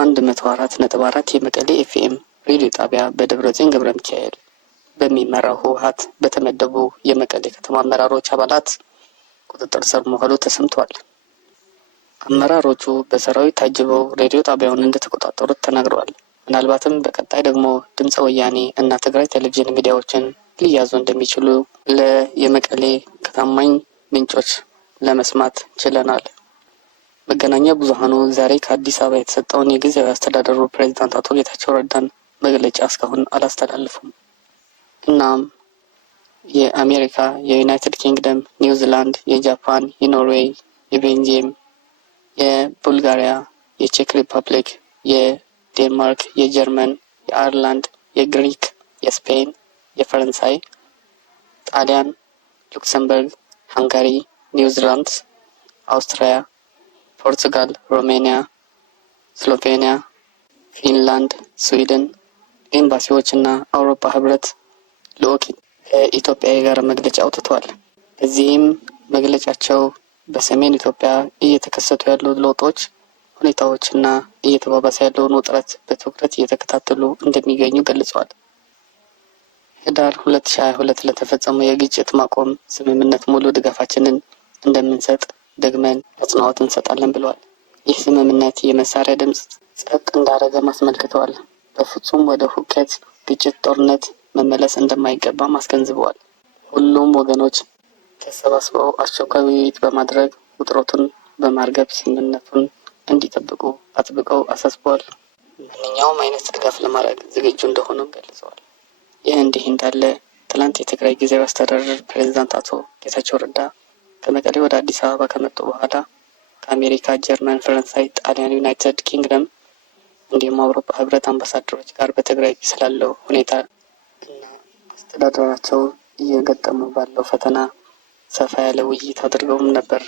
104.4 የመቀሌ ኤፍኤም ሬዲዮ ጣቢያ በደብረጽዮን ገብረ ሚካኤል በሚመራው ህወሓት በተመደቡ የመቀሌ ከተማ አመራሮች አባላት ቁጥጥር ስር መዋሉ ተሰምቷል። አመራሮቹ በሰራዊት ታጅበው ሬዲዮ ጣቢያውን እንደተቆጣጠሩት ተናግረዋል። ምናልባትም በቀጣይ ደግሞ ድምፀ ወያኔ እና ትግራይ ቴሌቪዥን ሚዲያዎችን ሊያዙ እንደሚችሉ የመቀሌ ከታማኝ ምንጮች ለመስማት ችለናል። መገናኛ ብዙሃኑ ዛሬ ከአዲስ አበባ የተሰጠውን የጊዜያዊ አስተዳደሩ ፕሬዝዳንት አቶ ጌታቸው ረዳን መግለጫ እስካሁን አላስተላለፉም። እናም የአሜሪካ፣ የዩናይትድ ኪንግደም፣ ኒውዚላንድ፣ የጃፓን፣ የኖርዌይ፣ የቤልጂየም፣ የቡልጋሪያ፣ የቼክ ሪፐብሊክ፣ የዴንማርክ፣ የጀርመን፣ የአይርላንድ፣ የግሪክ፣ የስፔን፣ የፈረንሳይ፣ ጣሊያን፣ ሉክሰምበርግ፣ ሃንጋሪ፣ ኒውዚላንድ፣ አውስትሪያ፣ ፖርቱጋል፣ ሮሜኒያ፣ ስሎቬኒያ፣ ፊንላንድ፣ ስዊድን ኤምባሲዎች እና አውሮፓ ህብረት ልዑክ ከኢትዮጵያ ጋር መግለጫ አውጥተዋል። በዚህም መግለጫቸው በሰሜን ኢትዮጵያ እየተከሰቱ ያሉ ለውጦች ሁኔታዎችና እየተባባሰ ያለውን ውጥረት በትኩረት እየተከታተሉ እንደሚገኙ ገልጸዋል። ህዳር 2022 ለተፈጸመው የግጭት ማቆም ስምምነት ሙሉ ድጋፋችንን እንደምንሰጥ ደግመን አጽንኦት እንሰጣለን ብለዋል። ይህ ስምምነት የመሳሪያ ድምፅ ጸጥ እንዳደረገ አስመልክተዋል። በፍጹም ወደ ሁከት፣ ግጭት፣ ጦርነት መመለስ እንደማይገባም አስገንዝበዋል። ሁሉም ወገኖች ተሰባስበው አስቸኳይ ውይይት በማድረግ ውጥረቱን በማርገብ ስምምነቱን እንዲጠብቁ አጥብቀው አሳስበዋል። ማንኛውም አይነት ድጋፍ ለማድረግ ዝግጁ እንደሆኑም ገልጸዋል። ይህ እንዲህ እንዳለ ትላንት የትግራይ ጊዜያዊ አስተዳደር ፕሬዝዳንት አቶ ጌታቸው ረዳ ከመቀሌ ወደ አዲስ አበባ ከመጡ በኋላ ከአሜሪካ፣ ጀርመን፣ ፈረንሳይ፣ ጣሊያን፣ ዩናይትድ ኪንግደም እንዲሁም አውሮፓ ህብረት አምባሳደሮች ጋር በትግራይ ስላለው ሁኔታ እና አስተዳደራቸው እየገጠሙ ባለው ፈተና ሰፋ ያለ ውይይት አድርገውም ነበር።